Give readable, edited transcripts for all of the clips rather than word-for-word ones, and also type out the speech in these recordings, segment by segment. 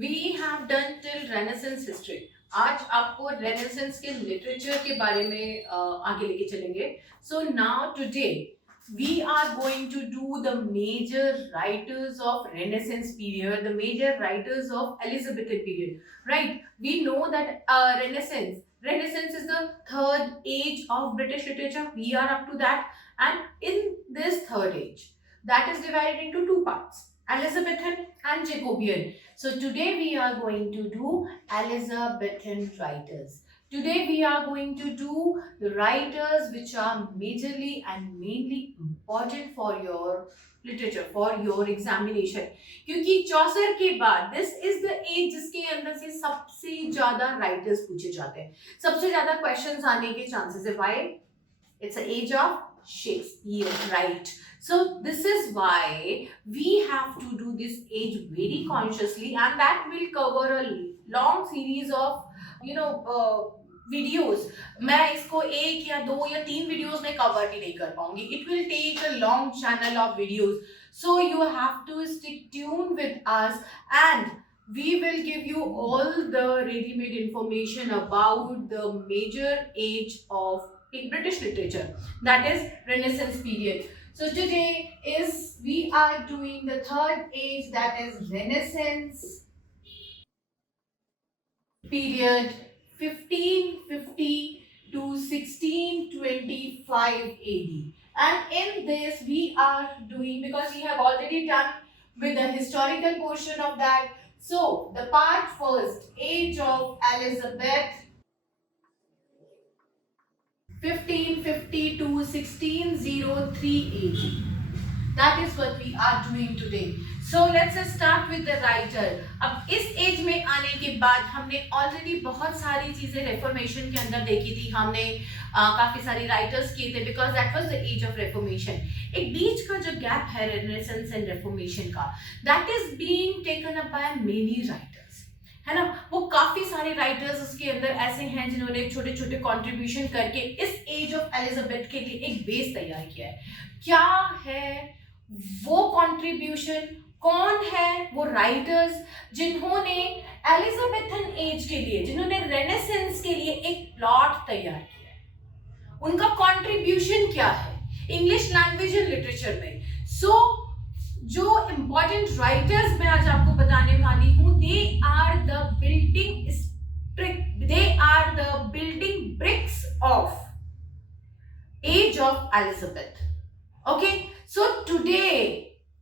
We have done till Renaissance history. आज आपको renaissance के लिटरेचर के बारे में आगे लेके चलेंगे। So now today we are going to do the major writers of renaissance period, the major writers of elizabethan period, right? We know that renaissance is the third age of british literature. We are up to that, and in this third age, that is divided into two parts: elizabethan and jacobean. So today we are going to do elizabethan writers. Today we are going to do the writers which are majorly and mainly important for your literature, for your examination. क्योंकि चौसर के बाद this is the age जिसके अंदर से सबसे ज्यादा writers पूछे जाते हैं, सबसे ज्यादा क्वेश्चंस आने के चांसेस है. Why? It's the age of Shakespeare, right? So this is why we have to do this age very consciously, and that will cover a long series of videos. मैं इसको एक या दो या तीन वीडियोस में कवर भी नहीं कर पाऊंगी. It will take a long channel of videos. So you have to stick tuned with us, and we will give you all the ready-made information about the major age of in British literature, that is Renaissance period. So today is we are doing the third age, that is Renaissance period, 1550 to 1625 AD. And in this we are doing, because we have already done with the historical portion of that. So the part first, age of Elizabeth, 1550 to 1603 AD. That is what we are doing today. So let's start with the writer. अब इस as में आने के बाद हमने already बहुत सारी चीजें रेफॉर्मेशन के अंदर देखी थी. हमने काफी सारी राइटर्स किए थे, because that was the age of Reformation. एक बीच का जो गैप है रेनेसेंस एंड रेफॉर्मेशन का, that is being taken up by many writers, है ना. वो काफी सारे राइटर्स उसके अंदर ऐसे हैं जिन्होंने छोटे छोटे कंट्रीब्यूशन करके इस एज ऑफ एलिजाबेथ के लिए एक बेस तैयार किया है. क्या है वो कंट्रीब्यूशन? कौन है वो राइटर्स जिन्होंने एलिजाबेथन एज के लिए, जिन्होंने रेनेसेंस के लिए एक प्लॉट तैयार किया है? उनका कंट्रीब्यूशन क्या है इंग्लिश लैंग्वेज एंड लिटरेचर में? सो जो इंपॉर्टेंट राइटर्स मैं आज आपको बताने वाली हूं, they are the building bricks of age of Elizabeth. Okay, so today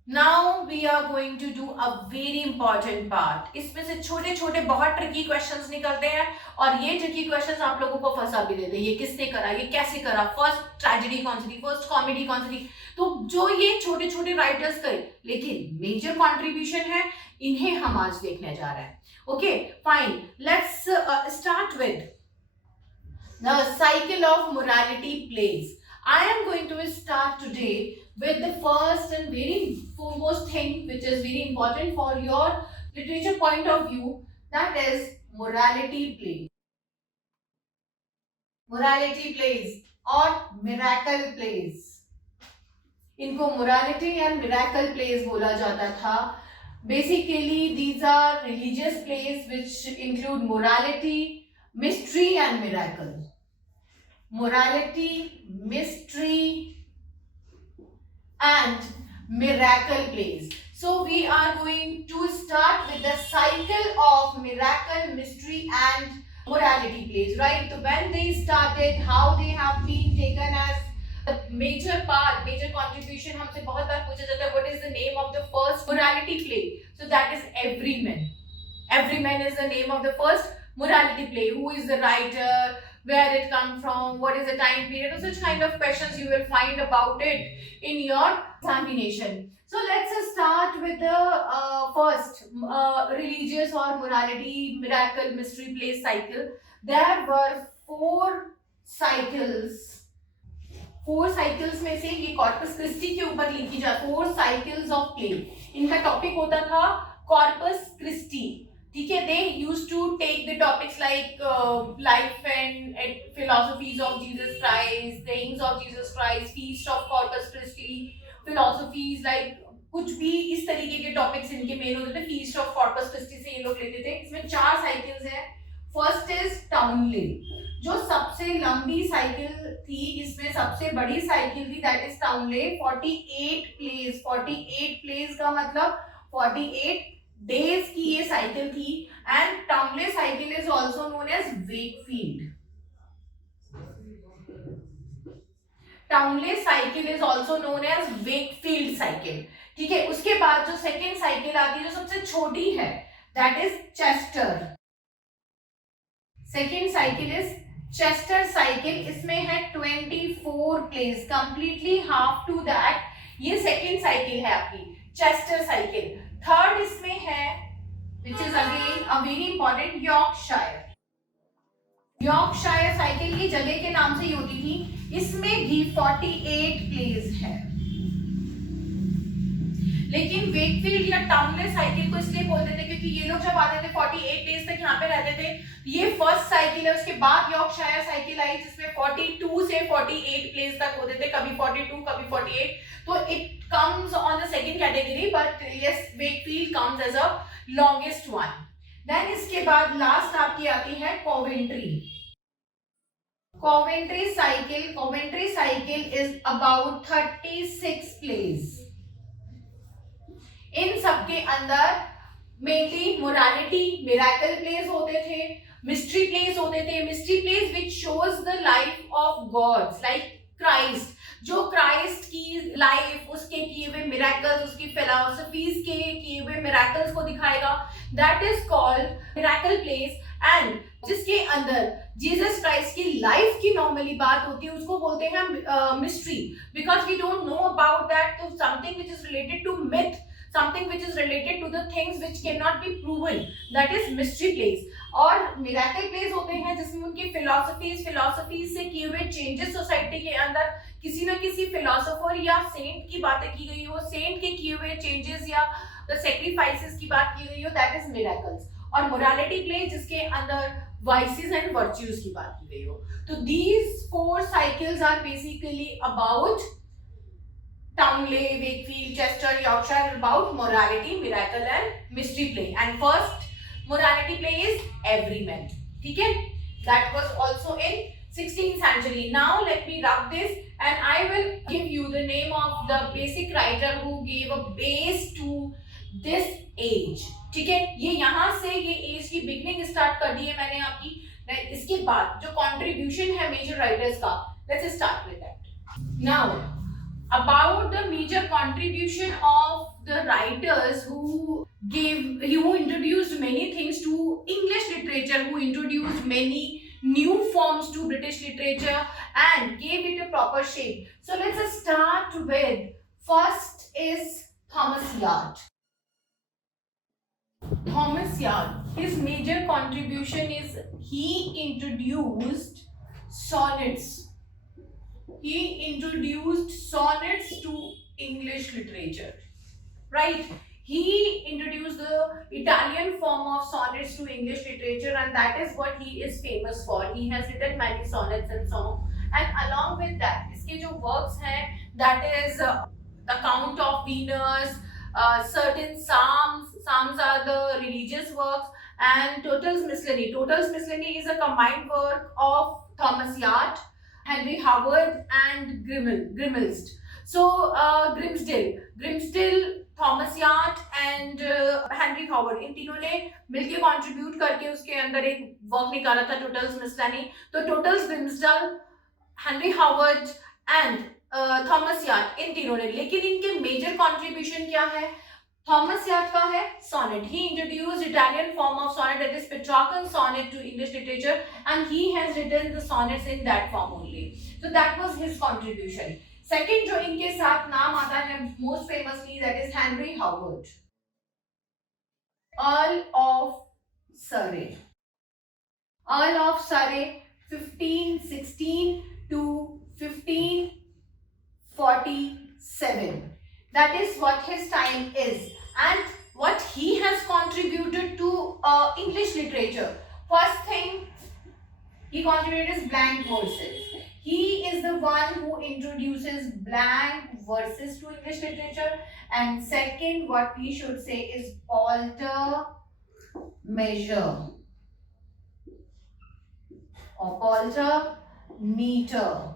now we are going to do a very important part. इसमें से छोटे छोटे बहुत ट्रिकी क्वेश्चंस निकलते हैं, और ये ट्रिकी क्वेश्चंस आप लोगों को फंसा भी देते हैं. ये किसने करा, ये कैसे करा, फर्स्ट ट्रेजेडी कौन सी थी, फर्स्ट कॉमेडी कौन सी थी. तो जो ये छोटे छोटे राइटर्स करे लेकिन मेजर कंट्रीब्यूशन है, इन्हें हम आज देखने जा रहे हैं. Okay fine, let's start with the cycle of morality plays. I am going to start today with the first and very foremost thing which is very important for your literature point of view, that is morality plays. Morality plays or miracle plays. इनको morality and miracle plays बोला जाता था. Basically these are religious plays which include morality, mystery and miracle. Morality, mystery and miracle plays. So we are going to start with the cycle of miracle, mystery and morality plays, right? So when they started, how they have been taken as the major part, major contribution. हमसे बहुत बार पूछा जाता है what is the name of the first morality play? So that is Everyman. Everyman is the name of the first morality play. Who is the writer? Where it come from? What is the time period? So such kind of questions you will find about it in your examination. So let's start with the first religious or morality, miracle, mystery play cycle. There were four cycles. Four cycles में से ये Corpus Christi के ऊपर लिखी जा, four cycles of play. इनका topic होता था कॉर्पस क्रिस्टी. ठीक है, they used to take the topics like life and philosophies of Jesus Christ, sayings of Jesus Christ, feast of Corpus Christi, philosophies like कुछ भी इस तरीके के टॉपिक्स इनके मेन होते थे। फीस्ट ऑफ कॉर्पस क्रिस्टी से ये लोग लेते थे। इसमें 4 साइकिल्स हैं। फर्स्ट इज टाउनले, जो सबसे लंबी साइकिल थी, इसमें सबसे बड़ी साइकिल थी, that is Towneley. 48 plays, 48 plays का मतलब 48 डेज की ये साइकिल थी। And Towneley cycle is also known as Wakefield. Towneley cycle is also known as Wakefield cycle. ठीक है, उसके बाद जो सेकेंड साइकिल आती है जो सबसे छोटी है, that is Chester. Second cycle is Chester cycle. इसमें है 24 plays, completely half to that. ये सेकेंड साइकिल है आपकी चेस्टर साइकिल। थर्ड इसमें है which is again a very important, Yorkshire. Yorkshire cycle की जगह के नाम से ही होती थी। इसमें भी 48 प्लेस है। लेकिन वेकफील्ड या टाउनले साइकिल को इसलिए बोलते थे क्योंकि ये लोग जब आते थे 48 डेज तक यहाँ पे रहते थे। ये फर्स्ट साइकिल है। उसके बाद यॉर्कशायर साइकिल आई जिसमें 42 से 48 प्लेस तक होते थे, कभी 42 कभी 48। तो it comes on the second category, but yes Wakefield comes as a longest one. Then इसके बाद लास्ट आपकी आती है Coventry. Coventry cycle is about 36 plays. इन सबके अंदर मेनली मोरालिटी, मिरेकल प्लेस होते थे, मिस्ट्री प्लेस होते थे। Mystery plays which shows the life of gods like Christ, जो क्राइस्ट की लाइफ, उसके किए हुए मिरेकल्स, उसकी फिलॉसफीज के किए हुए मिरेकल्स को दिखाएगा, that is called miracle plays. And जिसके अंदर जीसस क्राइस्ट की लाइफ की नॉर्मली बात होती है उसको बोलते हैं mystery, because we don't know about that. तो something which is related to myth, something which is related to the things which cannot be proven, that is mystery plays. और miracle plays होते हैं जिसमें उनकी फिलोसफीज से किए हुए changes society के अंदर, किसी न किसी फिलोसोफर या सेंट की बातें की गई हो, सेंट के किए हुए चेंजेस या सेक्रीफाइसेस की बात की गई हो, दैट इज मिरेकल्स। और मोरालिटी प्ले जिसके अंदर वाइसेस एंड वर्च्यूज की बात की गई हो। तो these 4 cycles are basically about Townley, Wakefield, Chester, Yorkshire, about morality, miracle and mystery play. And first morality play is Everyman. ठीक है? That was also in 16th century. Now let me wrap this and I will give you the name of the basic writer who gave a base to this age. ठीक है? ये यहाँ से ये age की beginning start कर दी है मैंने आपकी। इसके बाद जो contribution है major writers का, let's start with that. Now about the major contribution of the writers who introduced many things to English literature, who introduced many new forms to British literature and gave it a proper shape. So let's start with, first is Thomas Yard. Thomas Yard, his major contribution is he introduced sonnets. He introduced sonnets to English literature, right? He introduced the Italian form of sonnets to English literature, and that is what he is famous for. He has written many sonnets and songs, and along with that, इसके जो works हैं, that is the Count of Venus, certain psalms. Psalms are the religious works, and Total's Miscellany. Total's Miscellany is a combined work of Thomas Yard, Henry Howard and Grimsdale. So Grimsdale, Thomas Yard and Henry Howard, इन तीनों ने मिलके contribute करके उसके अंदर एक work निकाला था Tottel's miscellany. तो Tottel's, Grimald, Henry Howard and Thomas Wyatt, इन तीनों ने। लेकिन इनके मेजर कंट्रीब्यूशन क्या है? थॉमस यार्ड का है sonnet. He introduced Italian form of sonnet, that is Petrarchan sonnet, to English literature, and he has written the sonnets in that form only. So that was his contribution. Second जो इनके साथ नाम आता है most famously, that is Henry Howard, Earl of Surrey. Earl of Surrey, 1516 to 1547. That is what his time is, and what he has contributed to English literature. First thing he contributed is blank verses. He is the one who introduces blank verses to English literature, and second what we should say is Poulter measure or Poulter meter.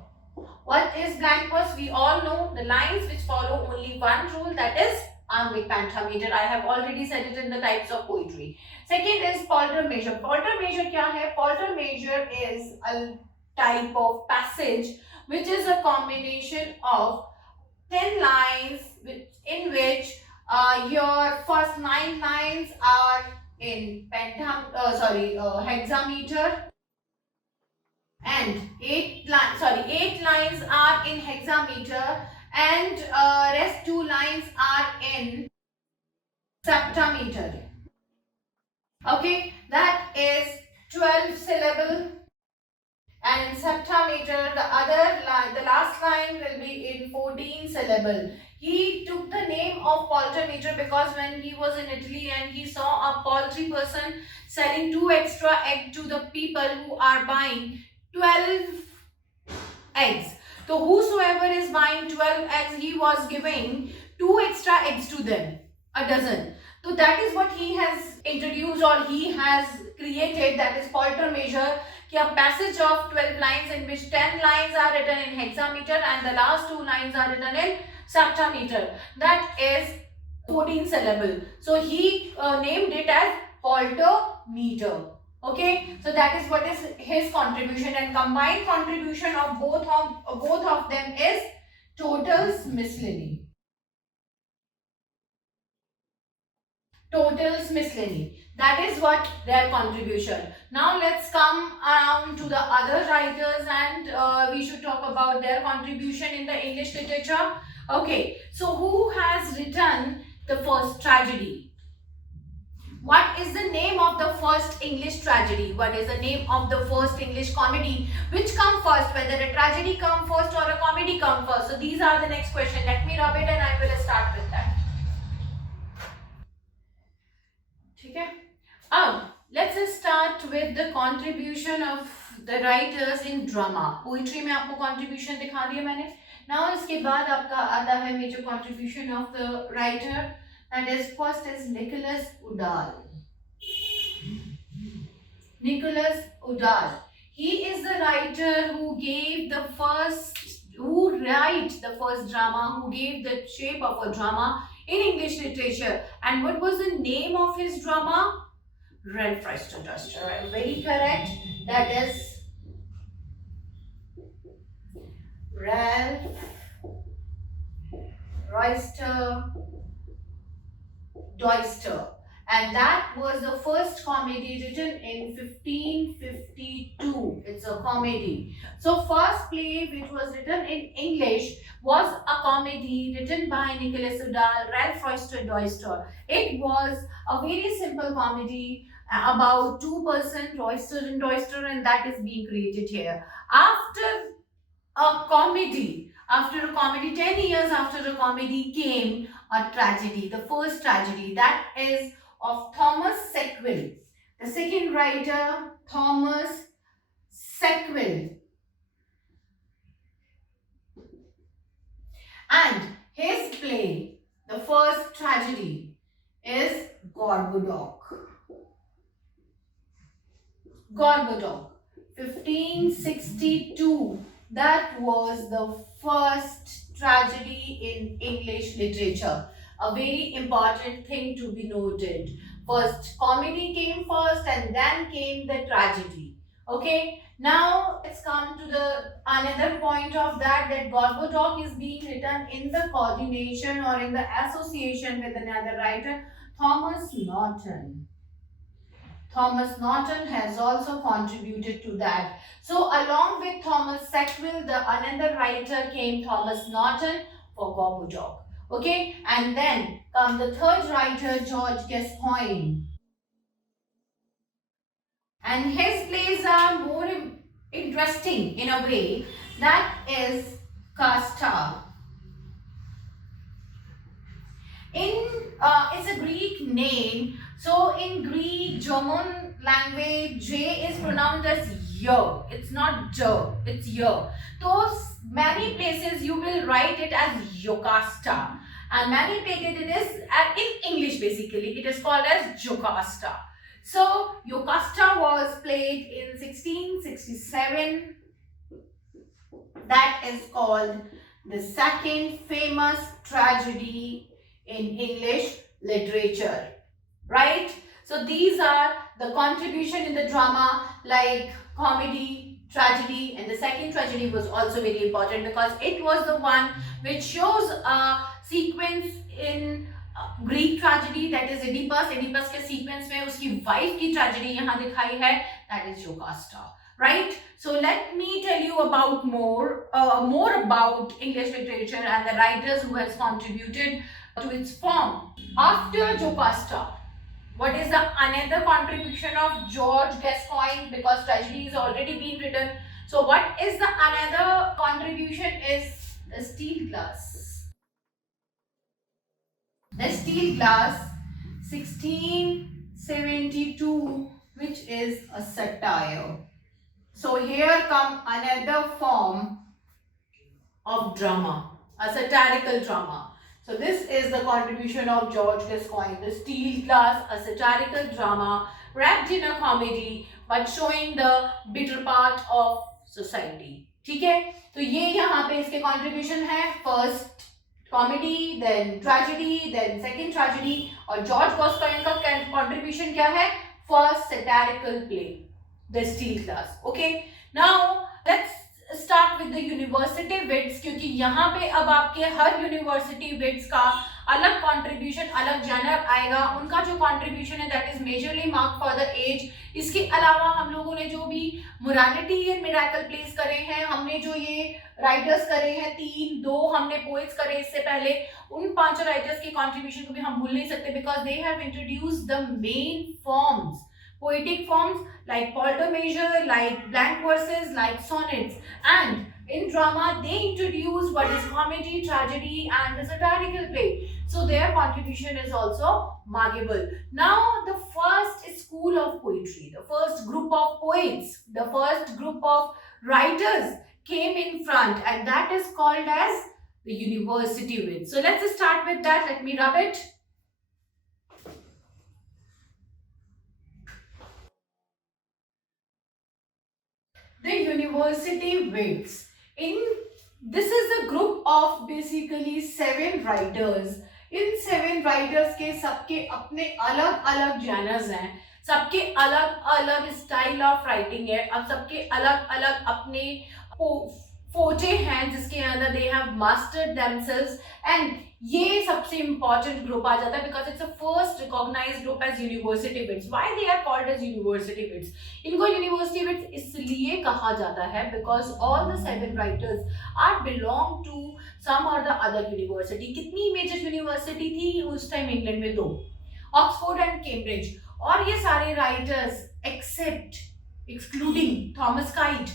What is blank verse? We all know the lines which follow only one rule, that is iambic pentameter. I have already said it in the types of poetry. Second is Poulter measure. Poulter measure kya hai? Poulter measure is a type of passage which is a combination of 10 lines in which your first 9 lines are in hexameter, and 8 lines are in hexameter, and rest 2 lines are in septameter. Okay, that is 12 syllable, and in septameter the last line will be in 14 syllable. He took the name of Poulter meter because when he was in Italy and he saw a poultry person selling 2 extra eggs to the people who are buying 12 eggs. So whosoever is buying 12 eggs, he was giving 2 extra eggs to them, a dozen. So that is what he has introduced or he has created, that is Poulter measure, a passage of 12 lines in which 10 lines are written in hexameter and the last 2 lines are written in septameter. That is 14 syllable. So he named it as Poulter meter. Okay, so that is what is his contribution, and combined contribution of both of them is Totals Miscellany. Totals Miscellany. That is what their contribution. Now let's come around to the other writers, and we should talk about their contribution in the English literature. Okay, so who has written the first tragedy? What is the name of the first English tragedy? What is the name of the first English comedy? Which come first? Whether a tragedy come first or a comedy come first? So these are the next question. Let me rub it and I will start with that. Okay. Let's start with the contribution of the writers in drama. Poetry में आपको contribution दिखा दिया मैंने. Now इसके बाद आपका आता है major contribution of the writer. That is, first is Nicholas Udall. Nicholas Udall. He is the writer who writes the first drama, who gave the shape of a drama in English literature. And what was the name of his drama? Ralph Roister Doister. Very correct. That is Ralph Roister Doister, and that was the first comedy written in 1552. It's a comedy. So first play which was written in English was a comedy written by Nicholas Udall, Ralph Roister Doister. It was a very simple comedy about 2 persons, Roister and Doister, and that is being created here. After a comedy, 10 years after a comedy came a tragedy, the first tragedy, that is of Thomas Sackville. The second writer, Thomas Sackville. And his play, the first tragedy, is Gorboduc. Gorboduc, 1562. That was the first tragedy in English literature. A very important thing to be noted. First comedy came first and then came the tragedy. Okay, now let's come to the another point of that Gorboduc is being written in the coordination or in the association with another writer, Thomas Norton. Thomas Norton has also contributed to that. So along with Thomas Sackville, the another writer came Thomas Norton for Gorboduc. Okay, and then come the third writer, George Gascoigne. And his plays are more interesting in a way. That is Casta. It's a Greek name. So in Greek, German language, J is pronounced as y. It's not j. It's y. So many places you will write it as Jocasta, and many places it is in English. Basically, it is called as Jocasta. So Jocasta was played in 1667. That is called the second famous tragedy in English literature, right? So these are the contribution in the drama, like comedy, tragedy, and the second tragedy was also very important because it was the one which shows a sequence in Greek tragedy, that is Oedipus. Oedipus के sequence में उसकी wife की tragedy यहाँ दिखाई है, that is Jocasta, right? So let me tell you about more about English literature and the writers who has contributed to its form. After Jocasta, what is the another contribution of George Gascoigne, because tragedy is already been written. So what is the another contribution is the Steel Glass. The Steel Glass 1672, which is a satire. So here come another form of drama, a satirical drama. So this is the contribution of George Gascoigne, the Steel Glass, a satirical drama wrapped in a comedy but showing the bitter part of society. ठीक है, तो ये यहाँ पे इसके contribution है, first comedy, then tragedy, then second tragedy, और George Gascoigne का contribution क्या है, first satirical play, the Steel Glass. Okay, now let's start with the university wits, क्योंकि यहाँ पे अब आपके हर university wits का अलग contribution, अलग genre आएगा. उनका जो contribution है that is majorly marked for the age. इसके अलावा हम लोगों ने जो भी morality and miracle plays करे हैं, हमने जो ये writers करे हैं, 3-2 हमने poets करे इससे पहले, उन 5 writers की contribution को भी हम भूल नहीं सकते because they have introduced the main forms, poetic forms like polka measure, like blank verses, like sonnets, and in drama they introduce what is comedy, tragedy, and the satirical play. So their contribution is also markable. Now the first school of poetry, the first group of poets, the first group of writers came in front, and that is called as the university wit. So let's start with that. Let me rub it. The university wits. This is a group of basically 7 writers. In 7 writers के सबके अपने अलग अलग genres हैं, सबके अलग अलग style of writing है, अब सबके अलग अलग अपने फोटे हैं जिसके अंदर they have mastered themselves. And ये सबसे इंपॉर्टेंट ग्रुप आ जाता है because it's a first recognised group as university wits. Why they are called as university wits? इनको यूनिवर्सिटी विट्स इसलिए कहा जाता है because all the 7 writers are belong to some or the other university. कितनी major university थी उस time England में? 2, Oxford and Cambridge. और ये सारे राइटर्स एक्सक्लूडिंग थॉमस काइट,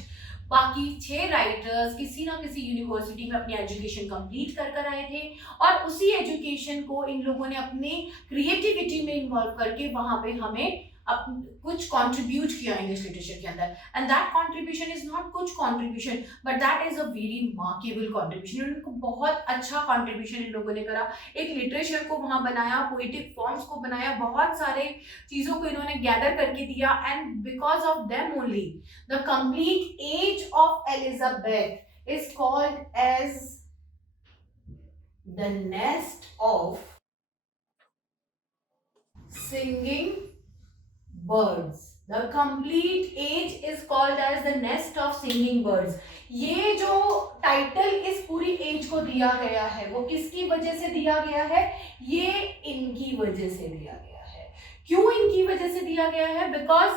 बाकी 6 राइटर्स किसी ना किसी यूनिवर्सिटी में अपनी एजुकेशन कंप्लीट कर आए थे और उसी एजुकेशन को इन लोगों ने अपने क्रिएटिविटी में इन्वॉल्व करके वहां पे हमें कुछ कंट्रीब्यूट किया इंग्लिश लिटरेचर के अंदर. And that contribution is not कुछ contribution but that is a very remarkable contribution. उनको बहुत अच्छा कंट्रीब्यूशन इन लोगों ने करा, एक लिटरेचर को वहां बनाया, पोएटिक फॉर्म्स को बनाया, बहुत सारे चीजों को इन्होंने गैदर करके दिया. And because of them only the complete age of Elizabeth is called as the nest of singing birds. The complete age is called as the nest of singing birds. ये जो टाइटल इस पूरी as को दिया गया है वो किसकी वजह से दिया गया है? ये इनकी वजह से दिया गया है. क्यों इनकी वजह से दिया गया है? बिकॉज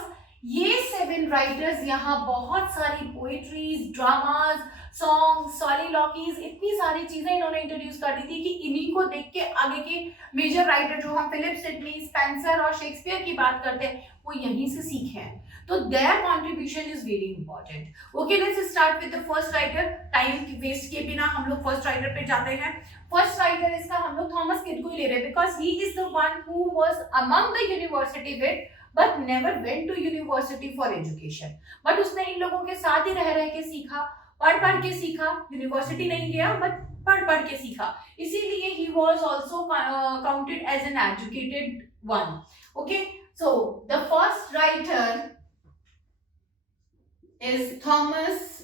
ये 7 राइटर्स यहाँ बहुत सारी पोएट्रीज, ड्रामाज, सॉन्ग्स, सॉलिलॉकीज, इतनी सारी चीजें इन्होंने इंट्रोड्यूस कर दी थी कि इन्हीं को देख के आगे के मेजर राइटर जो हम फिलिप सिडनी, स्पेंसर और शेक्सपियर की बात करते हैं वो यहीं से सीखे हैं. तो their contribution is very important. Okay, let's start with the first writer. Time waste किए बिना हम लोग फर्स्ट राइटर पे जाते हैं. फर्स्ट राइटर इसका हम लोग थॉमस किड को ही ले रहे हैं because he is the one who was among the university with but never went to university for education. But उसने इन लोगों के साथ ही रह के सीखा, पढ़ के सीखा, यूनिवर्सिटी नहीं गया बट पढ़ के सीखा, इसीलिए he was also counted as an educated one. Okay, so the first writer is Thomas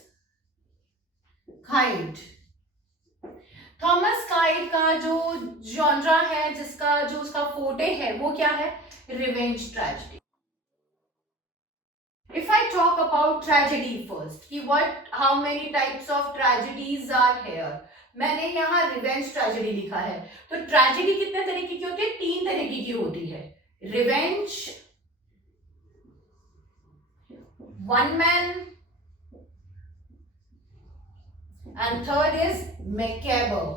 Kite. Thomas kite का जो जॉनरा है, जिसका जो उसका फोटे है, वो क्या है? Revenge tragedy. If I talk about tragedy first, कि how many types of tragedies are here, मैंने यहाँ रिवेंज ट्रेजेडी लिखा है. तो ट्रेजेडी कितने तरीके की होती है? 3 तरीके की होती है. Revenge, one man, and third is macabre.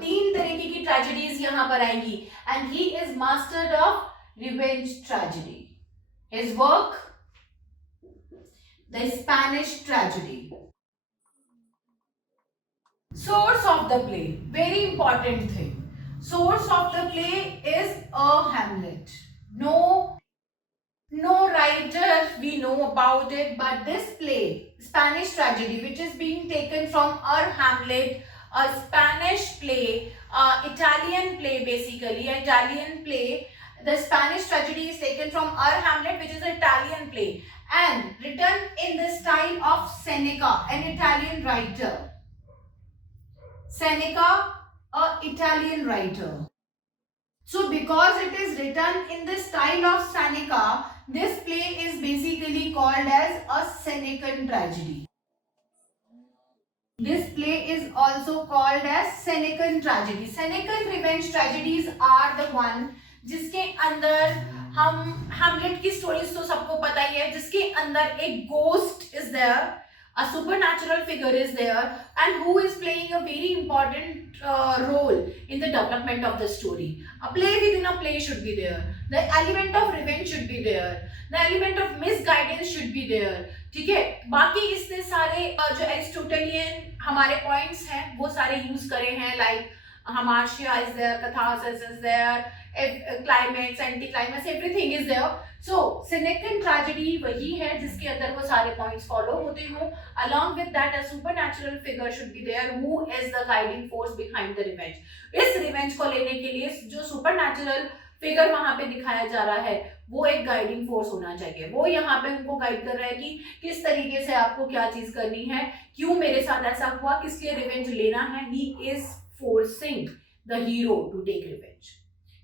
तीन तरीके की ट्रेजेडीज यहां पर आएंगी. And he is master of revenge tragedy. His work the Spanish tragedy. Source of the play, very important thing. Source of the play is a Hamlet. No writer we know about it, but this play, Spanish tragedy, which is being taken from Hamlet, a Spanish play, Italian play, basically Italian play. The Spanish tragedy is taken from Hamlet, which is an Italian play, and written in the style of Seneca, an Italian writer. Seneca, a Italian writer. So because it is written in the style of Seneca, this play is basically called as a Senecan tragedy. This play is also called as Senecan tragedy. Senecan revenge tragedies are the one जिसके अंदर हम Hamlet की stories तो सबको पता ही है, जिसके अंदर एक ghost is there, a supernatural figure is there, and who is playing a very important role in the development of the story. A play within a play should be there. The element of revenge should be there. The element of misguidance should be there. ठीक है. बाकी इसने सारे जो एरिस्टोटेलियन हमारे points हैं वो सारे यूज करे हैं. Like Hamartia is there, catharsis is there, climax, anti-climax, everything is there. So Senecan tragedy वही है जिसके अंदर वो सारे points follow होते हो. Along with that, a supernatural figure should be there who is the guiding force behind the revenge. इस revenge को लेने के लिए जो supernatural फिगर वहां पे दिखाया जा रहा है वो एक गाइडिंग फोर्स होना चाहिए. वो यहाँ पे उनको गाइड कर रहा है कि किस तरीके से आपको क्या चीज करनी है, क्यों मेरे साथ ऐसा हुआ, किस लिए रिवेंज लेना है. He is forcing the hero to take revenge.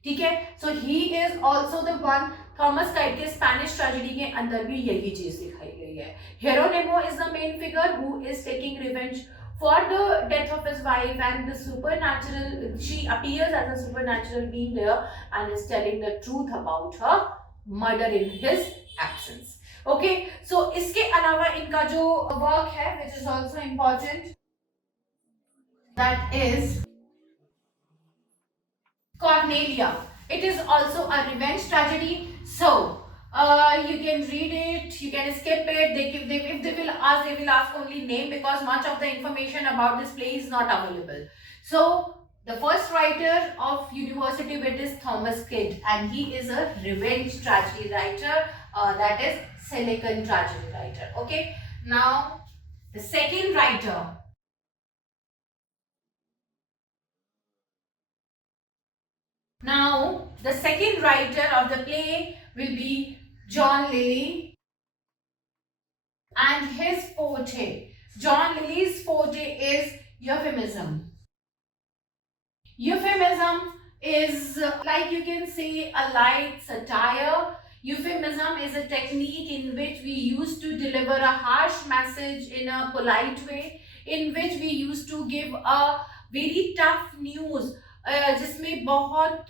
ठीक है. So he is also the one. Thomas kite के स्पेनिश ट्रेजेडी के अंदर भी यही चीज दिखाई गई है. Hieronymo is the main figure who is taking revenge for the death of his wife, and the supernatural, she appears as a supernatural being there and is telling the truth about her murder in his absence. Okay, so इसके अलावा इनका जो work है which is also important, that is Cornelia. It is also a revenge tragedy. So you can read it, you can skip it. If they will ask only name, because much of the information about this play is not available. So the first writer of University Wit is Thomas Kidd, and he is a revenge tragedy writer. That is Senecan tragedy writer. Okay. Now the second writer. Now, the second writer of the play will be John Lilly, and his forte, John Lilly's forte is euphemism. Euphemism is like you can say a light satire. Euphemism is a technique in which we used to deliver a harsh message in a polite way, in which we used to give a very tough news, जिसमें बहुत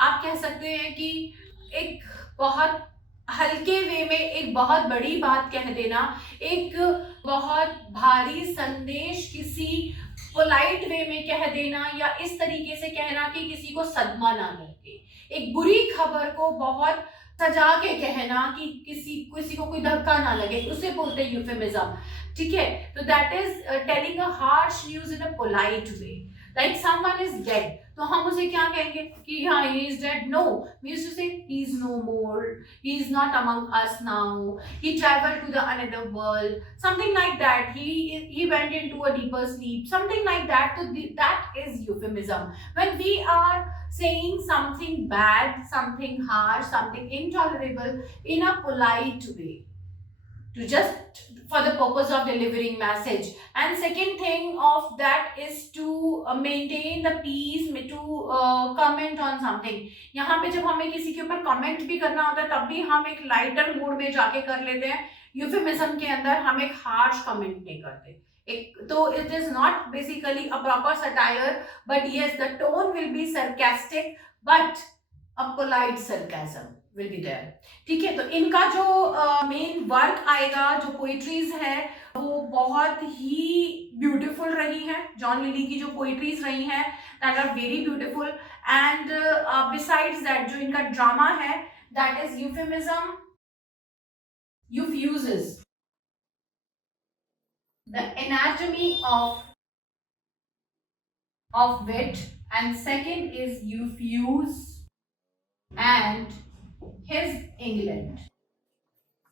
आप कह सकते हैं कि एक बहुत हल्के वे में एक बहुत बड़ी बात कह देना, एक बहुत भारी संदेश किसी पोलाइट वे में कह देना या इस तरीके से कहना कि किसी को सदमा ना लगे, एक बुरी खबर को बहुत सजा के कहना कि किसी किसी को कोई धक्का ना लगे, उसे बोलते हैं यूफेमिज्म। ठीक है, तो that is telling a harsh news in a polite way. Like someone is dead, तो हम उसे क्या कहेंगे कि हाँ he is dead? No, we used to say he is no more, he is not among us now, he traveled to the another world, something like that, he went into a deeper sleep, something like that. So that is euphemism. When we are saying something bad, something harsh, something intolerable in a polite way, to just for the purpose of delivering message. And second thing of that is to maintain the peace, to comment on something. यहाँ पे जब हमें किसी के ऊपर comment भी करना होता है तब भी हम एक लाइटर मूड में जाके कर लेते हैं। यूफेमिज्म के अंदर हम एक हार्श कमेंट नहीं करते, एक तो it is not basically a proper satire, but yes the tone will be sarcastic, but a polite sarcasm will be there. ठीक है, तो इनका जो मेन वर्क आएगा, जो पोइट्रीज है वो बहुत ही ब्यूटीफुल रही है। जॉन लिली की जो पोइट्रीज रही हैं that are very beautiful. And besides that जो इनका ड्रामा है that is euphemism, eufuses the anatomy of wit, and second is eufuse and his England।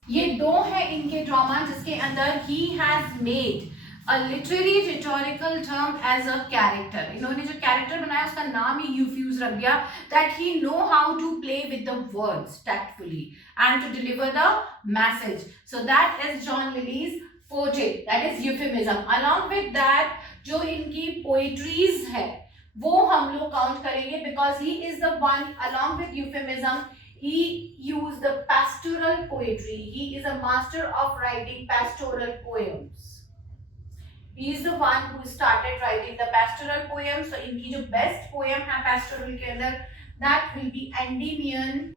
ये दो है इनके ड्रामा जिसके अंदर he has made a literary rhetorical term as a character। इन्होंने जो कैरेक्टर बनाया उसका नाम ही यूफ्यूज रख दिया, that he know how to play with the words tactfully and to deliver the message। So that is John Lilly's forte, that is euphemism। Along with that जो इनकी poetries है वो हम लोग काउंट करेंगे, because he is the one along with euphemism he used the pastoral poetry, he is a master of writing pastoral poems, he is the one who started writing the pastoral poems। so इनकी जो best poem है pastoral के अंदर that will be Endymion,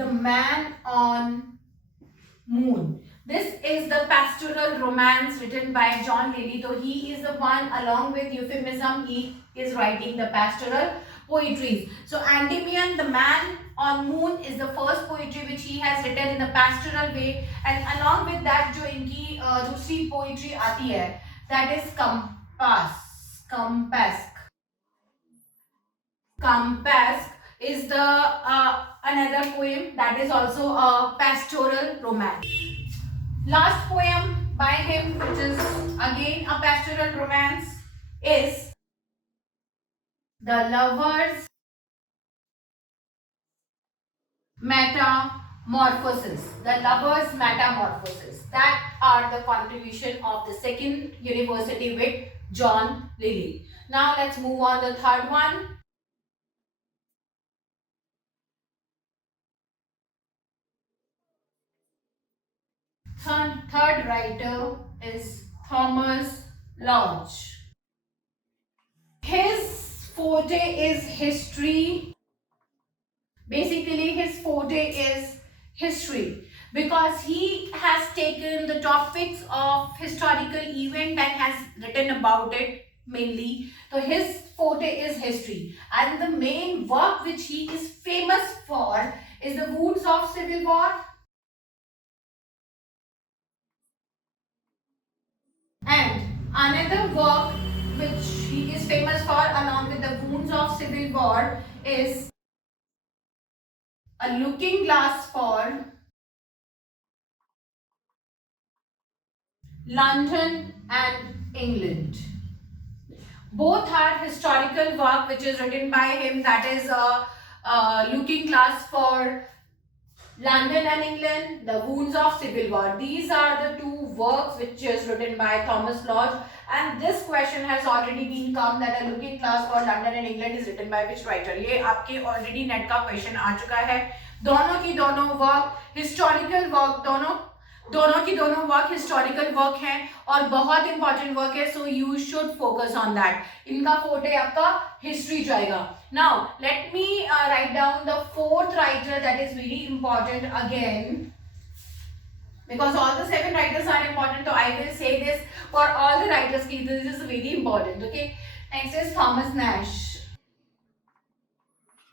the man on moon। This is the pastoral romance written by John Lilly, so he is the one along with euphemism he is writing the pastoral poetries। so Endymion, the man on moon is the first poetry which he has written in the pastoral way, and along with that जो इनकी दूसरी poetry आती है that is Compass is the another poem that is also a pastoral romance। Last poem by him which is again a pastoral romance is The Lover's Metamorphosis। The Lover's Metamorphosis, that are the contribution of the second university with John Lilly। Now let's move on the third one। Third writer is Thomas Lodge। His forte is history, basically his forte is history, because he has taken the topics of historical event and has written about it mainly। so his forte is history, and the main work which he is famous for is The Wounds of Civil War, and another work which he is famous for along with The Wounds of Civil War is A Looking Glass for London and England। Both are historical work which is written by him, that is a Looking Glass for London and England, The Wounds of Civil War। These are the two works which is written by Thomas Lodge, and this question has already been come that A Looking Glass for London and England is written by which writer। ये आपके already net का question आ चुका है। दोनों की दोनों work historical work, दोनों की दोनों वर्क हिस्टोरिकल वर्क है और बहुत इंपॉर्टेंट वर्क है, so you should focus on that. इनका फोर्टे आपका हिस्ट्री जाएगा। Now let me write down the fourth writer that is very important again, because all the 7 writers are important, so I will say this for all the writers. This is very important. Okay, next is Thomas Nash.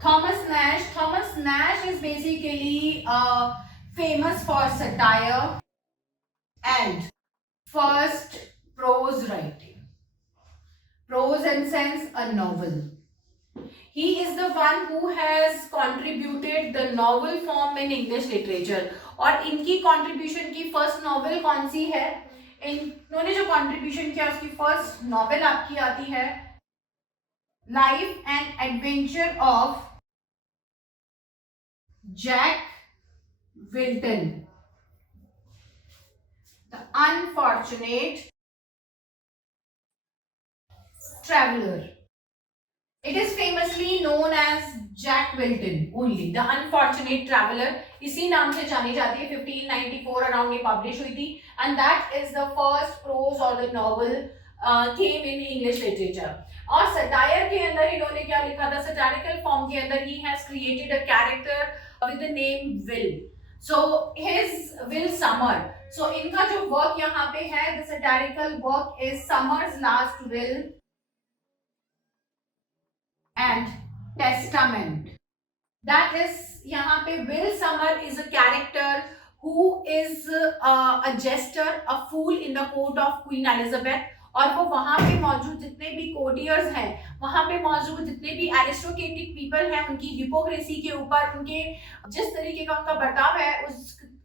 Thomas Nash is basically famous for satire and first prose writing. Prose and Sense, a novel. He is the one who has contributed the novel form in English literature. और इनकी contribution की first novel कौन सी है? इन्होंने जो contribution किया उसकी first novel आपकी आती है Life and Adventure of Jack Wilton, the Unfortunate Traveler. It is famously known as Jack Wilton only, the Unfortunate Traveler. इसी नाम से जानी जाती है. 1594 अराउंड ये पब्लिश हुई थी, and that is the first prose or the novel came in English literature. और सटायर के अंदर इन्होंने क्या लिखा था? सटारिकल फॉर्म के अंदर he has created a character with the name Will. So his Will Summer. So इनका जो वर्क यहाँ पे है, the satirical work is Summer's Last Will and Testament. That is, यहाँ पे Will Summer is a character who is a jester, a fool in the court of Queen Elizabeth. और वो वहां पे मौजूद जितने भी कोर्टियर्स हैं, वहां पे मौजूद जितने भी एरिस्टोक्रेटिक पीपल हैं, उनकी हिपोक्रेसी के ऊपर, उनके जिस तरीके का उनका बर्ताव है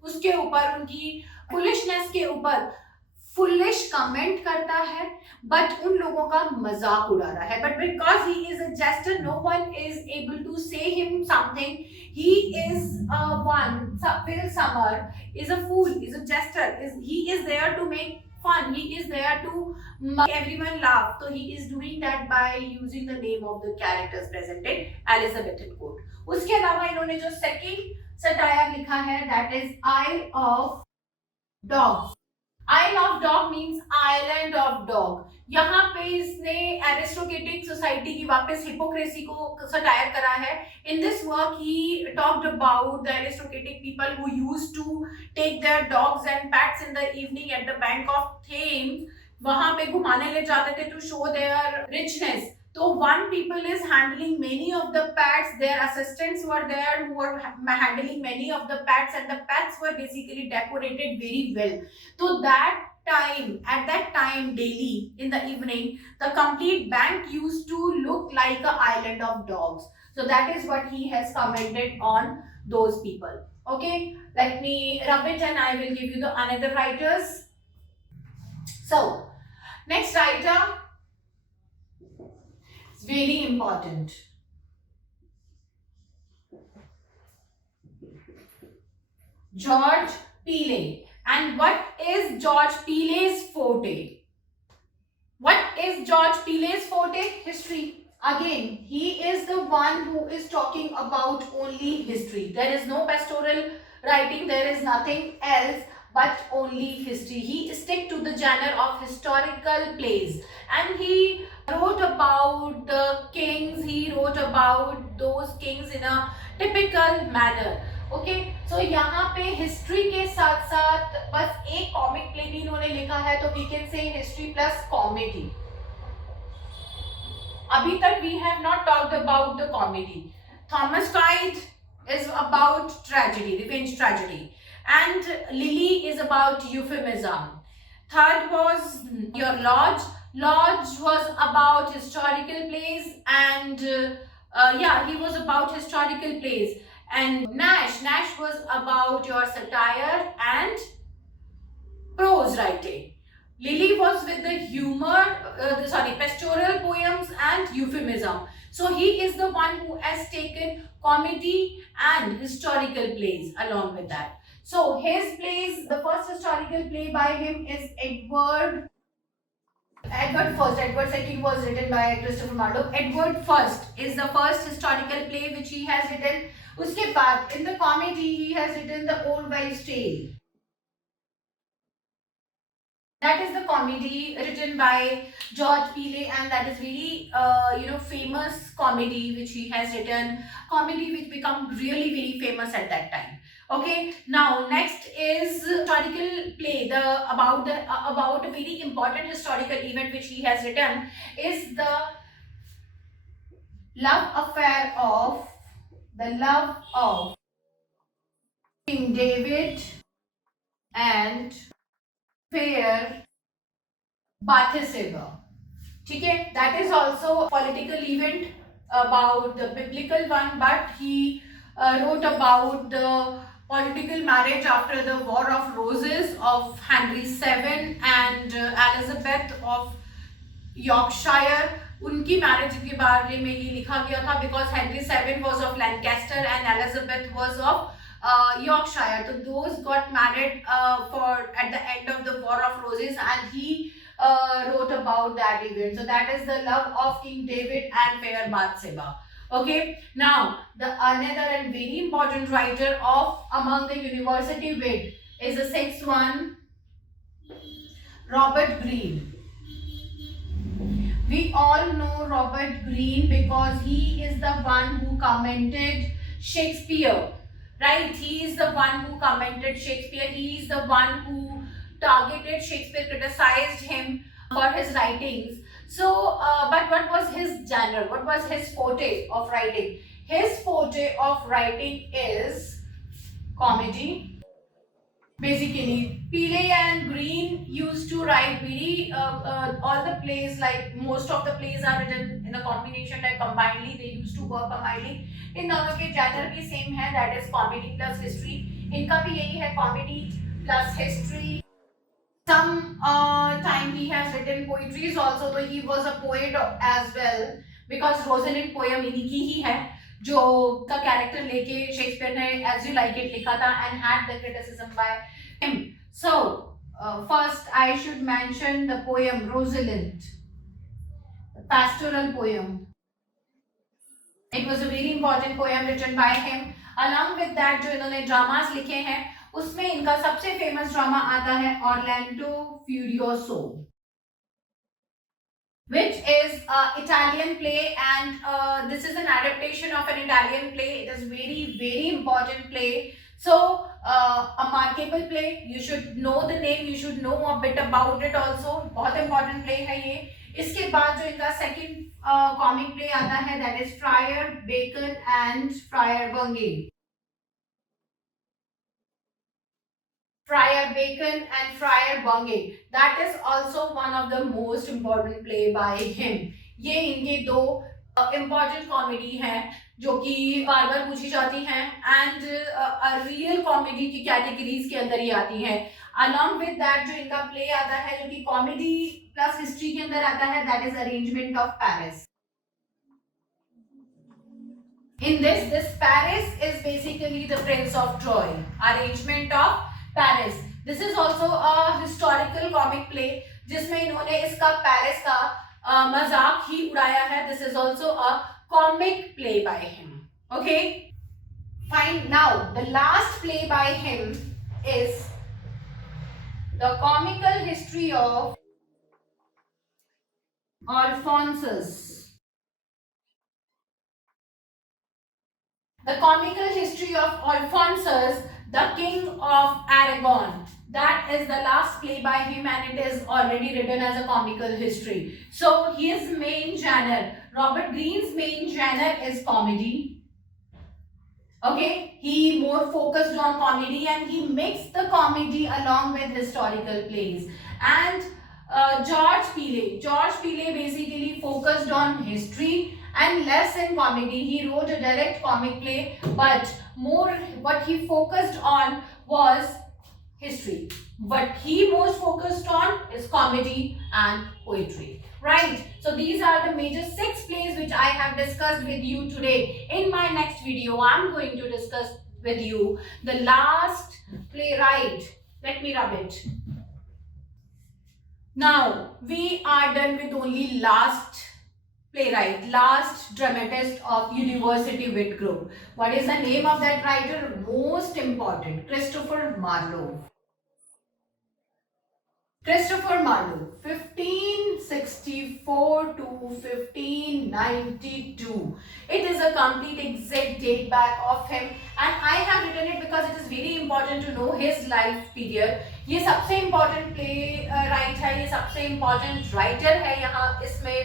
उसके ऊपर, उनकी फुलिशनेस के ऊपर फुलिश कमेंट करता है, बट उन लोगों का मजाक उड़ा रहा है. But because he is a jester, no one is able to say him something. He is one, Will Summer is a fool, is a jester, he is there to make fun, he is there to make everyone laugh. So he is doing that by using the name of the characters present in Elizabethan court. उसके अलावा इन्होंने जो second satire लिखा है, that is Isle of Dogs. Isle of Dog means Island of Dog. यहाँ पे इसने aristocratic society की वापस हिपोक्रेसी को सटायर करा है. In this work he talked about the aristocratic people who used to take their dogs and pets in the evening at the bank of Thames. वहाँ पे घुमाने ले जाते थे to show their richness. So one people is handling many of the pets, their assistants were there who were handling many of the pets, and the pets were basically decorated very well. So at that time daily in the evening, the complete bank used to look like an island of dogs. So that is what he has commented on those people. Okay, let me rub it and I will give you the another writers. So next writer, very important, George Peele. And what is George Peele's forte? What is George Peele's forte? History. Again, he is the one who is talking about only history. There is no pastoral writing, there is nothing else but only history. He stick to the genre of historical plays, and he wrote about the kings, he wrote about those kings in a typical manner. Okay, so यहाँ पे history के साथ साथ बस एक comic play भी इन्होंने लिखा है, तो we can say history plus comedy. अभी तक we have not talked about the comedy. Thomas Tide is about tragedy, revenge tragedy, and Lily is about euphemism. Third was your Lodge. Lodge was about historical plays, and he was about historical plays. And Nash was about your satire and prose writing. Lily was with the humor, pastoral poems and euphemism. So he is the one who has taken comedy and historical plays along with that. So his plays, the first historical play by him is Edward First. Edward II was written by Christopher Marlowe. Edward First is the first historical play which he has written. उसके बाद in the comedy he has written The Old Wives' Tale. That is the comedy written by George Peele, and that is very famous comedy which he has written. Comedy which become really very famous at that time. Okay, now next is historical play. About a very important historical event which he has written is the love of King David and fair Bathsheba. ठीक है, that is also a political event about the biblical one, but he wrote about the political marriage after the War of Roses of Henry VII and Elizabeth of Yorkshire. उनकी marriage के बारे में ये लिखा गया था because Henry seven was of Lancaster and Elizabeth was of Yorkshire. So those got married for at the end of the War of Roses, and he wrote about that event. So that is the love of King David and fair Bathsheba. Okay, now the another and very important writer of among the university wit is the sixth one, Robert Greene. We all know Robert Greene because he is the one who commented Shakespeare, right? He is the one who commented Shakespeare. He is the one who targeted Shakespeare, criticized him for his writings. So, but what was his genre? What was his forte of writing? His forte of writing is comedy. Basically, Pillay and Green used to write very all the plays, like most of the plays are written in a combination, like combinedly. They used to work combinedly. इन दोनों के genre भी same है, that is comedy plus history. इनका भी यही है, comedy plus history. Some time he has written poetries also, so he was a poet as well because Rosalind poem इन्हीं की ही है जो का कैरेक्टर लेके शेक्सपियर ने एज यू लाइक इट लिखा था and had the criticism by him. So first I should mention the poem Rosalind, pastoral poem. It was a very important poem written by him. Along with that जो इन्होंने dramas लिखे हैं उसमें इनका सबसे famous drama आता है Orlando फ्यूरियोसो, which is Italian play, and this is an adaptation of an Italian play. It is very important play. So a markable play. You should know the name. You should know a bit about it also. बहुत important play है ये. इसके बाद जो इनका second comic play आता है, that is Friar Bacon and Friar Bungay. Friar Bacon and Friar Bungay. That is also one of the most important play by him. ये इनके दो important comedy हैं जो कि बार बार पूछी जाती हैं and रियल कॉमेडी की कैटेगरीज के अंदर ही आती हैं. Along with that जो इनका play आता है जो कि कॉमेडी प्लस हिस्ट्री के अंदर आता है, that is Arrangement of Paris. In this Paris is basically the Prince of Troy. Arrangement of Paris. This is also a historical comic play जिसमें इन्होंने इसका पेरिस का मजाक ही उड़ाया है. This is also a comic play by him. Okay, fine. Now the last play by him is the comical history of Alphonsus. The comical history of Alphonsus, the King of Aragon. That is the last play by him and it is already written as a comical history. So his main genre, Robert Greene's main genre is comedy. Okay, he more focused on comedy and he mixed the comedy along with historical plays. And George Pillay basically focused on history and less in comedy. He wrote a direct comic play, but more what he focused on was history. What he most focused on is comedy and poetry. Right? So these are the major 6 plays which I have discussed with you today. In my next video, I'm going to discuss with you the last playwright. Let me rub it. Now, we are done with only last playwright, last dramatist of University Wit Group. What is the name of that writer? Most important, Christopher Marlowe. Christopher Marlowe, 1564 to 1592. It is a complete exact date back of him, and I have written it because it is very important to know his life period. ये सबसे important play right है, ये सबसे important writer है यहाँ इसमें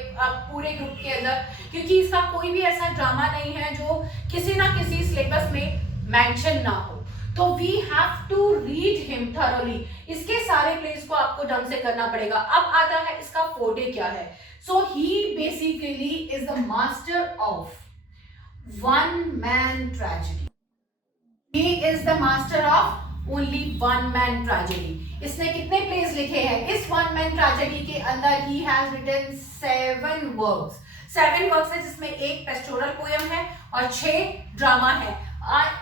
पूरे group के अंदर, क्योंकि इसका कोई भी ऐसा ड्रामा नहीं है जो किसी ना किसी सिलेबस में मेंशन ना हो. तो we have to read him thoroughly. इसके सारे प्लेस को आपको ढंग से करना पड़ेगा. अब आता है इसका फोर्टे क्या है. So he basically is the master of one man tragedy. He is the master of only one man tragedy. इसने कितने प्लेस लिखे हैं इस वन मैन ट्रेजेडी के अंदर? He has written 7 works. 7 works है जिसमें एक पेस्टोरल पोयम है और 6 ड्रामा है.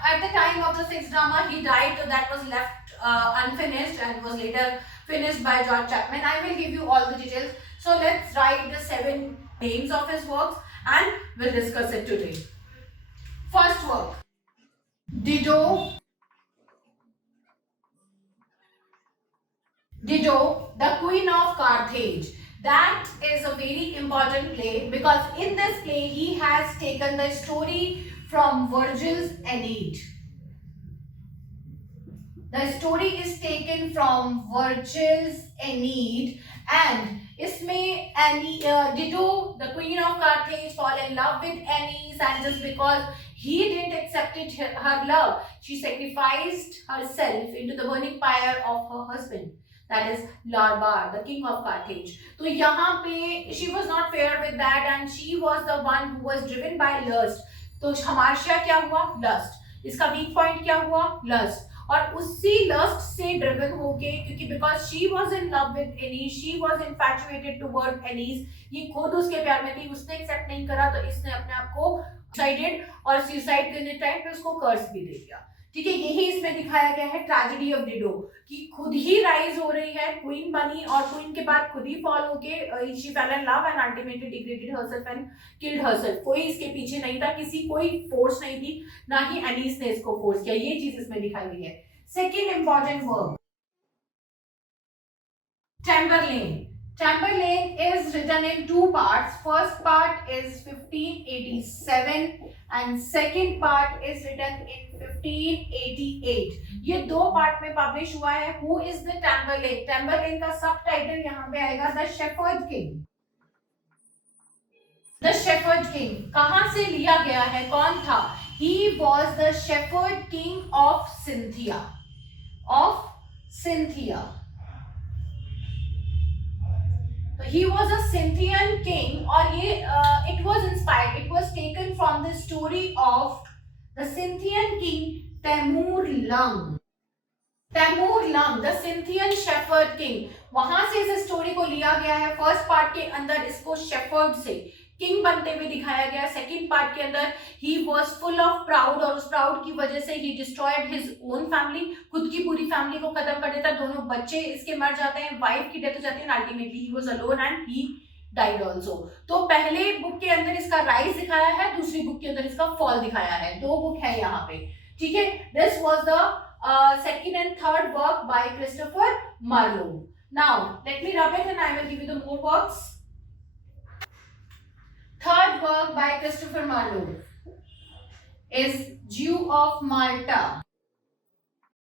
At the time of the 6th drama, he died, so that was left unfinished and was later finished by George Chapman. I will give you all the details. So let's write the 7 names of his works and we'll discuss it today. First work, Dido. Dido, the Queen of Carthage. That is a very important play because in this play he has taken the story from Virgil's Aeneid. The story is taken from Virgil's Aeneid, and इसमें Dido, the Queen of Carthage, fall in love with Aeneas, and just because he didn't accept her love, she sacrificed herself into the burning fire of her husband. That is Larbar, the king of Carthage. तो यहाँ पे she was not fair with that, and she was the one who was driven by lust. तो हमार्शिया क्या हुआ? Lust. इसका weak point क्या हुआ? Lust. और उसी लस्ट से ड्रिवन होके, क्योंकि because she was in love with Annie's, she was infatuated toward Annie's, ये खुद उसके प्यार में थी, उसने एक्सेप्ट नहीं करा, तो इसने अपने आप को सुसाइडेड, और सुसाइड करने टाइम पे उसको कर्स भी दे दिया. ठीक है, यही इसमें दिखाया गया है ट्रेजेडी ऑफ डिडो, कि खुद ही राइज हो रही है, क्वीन बनी और क्वीन के बाद खुद ही फॉल होके she fail in love and ultimately degraded herself and killed herself. कोई इसके पीछे नहीं था, किसी कोई फोर्स नहीं थी, ना ही एनीस ने इसको फोर्स किया. ये चीज इसमें दिखाई गई है. Second important work, Tamburlaine. Tamburlaine is written in 2 parts. First part is 1587 and second part is written in 1588. ये 2 पार्ट में पब्लिश हुआ है. Who is the Tamburlaine? Tamburlaine का सब टाइटल यहाँ पे आएगा The Shepherd King. The Shepherd King कहाँ से लिया गया है? कौन था? He was the Shepherd King of Scythia. Of Scythia. He was a Scythian king, और ये it was inspired, it was taken from the story of the Scythian king Temur-Lung. Temur-Lung, the Scythian shepherd king, वहां से इस story को लिया गया है. First part के अंदर इसको शेफर्ड से किंग बनते हुए दिखाया गया. सेकंड पार्ट के अंदर he was full of proud, और उस प्राउड की वजह से ही डिस्ट्रॉयड हिज ओन फैमिली, खुद की पूरी फैमिली को खत्म कर देता. दोनों बच्चे इसके मर जाते हैं, वाइफ की डेथ हो जाती है, ultimately he was alone and he died also. तो पहले बुक के अंदर इसका राइज दिखाया है, दूसरी बुक के अंदर इसका फॉल दिखाया है. 2 बुक है यहाँ पे. ठीक है, this was the second and third work by Christopher Marlowe. Now let me rub it and I will give you the more works. Third work by Christopher Marlowe is Jew of Malta.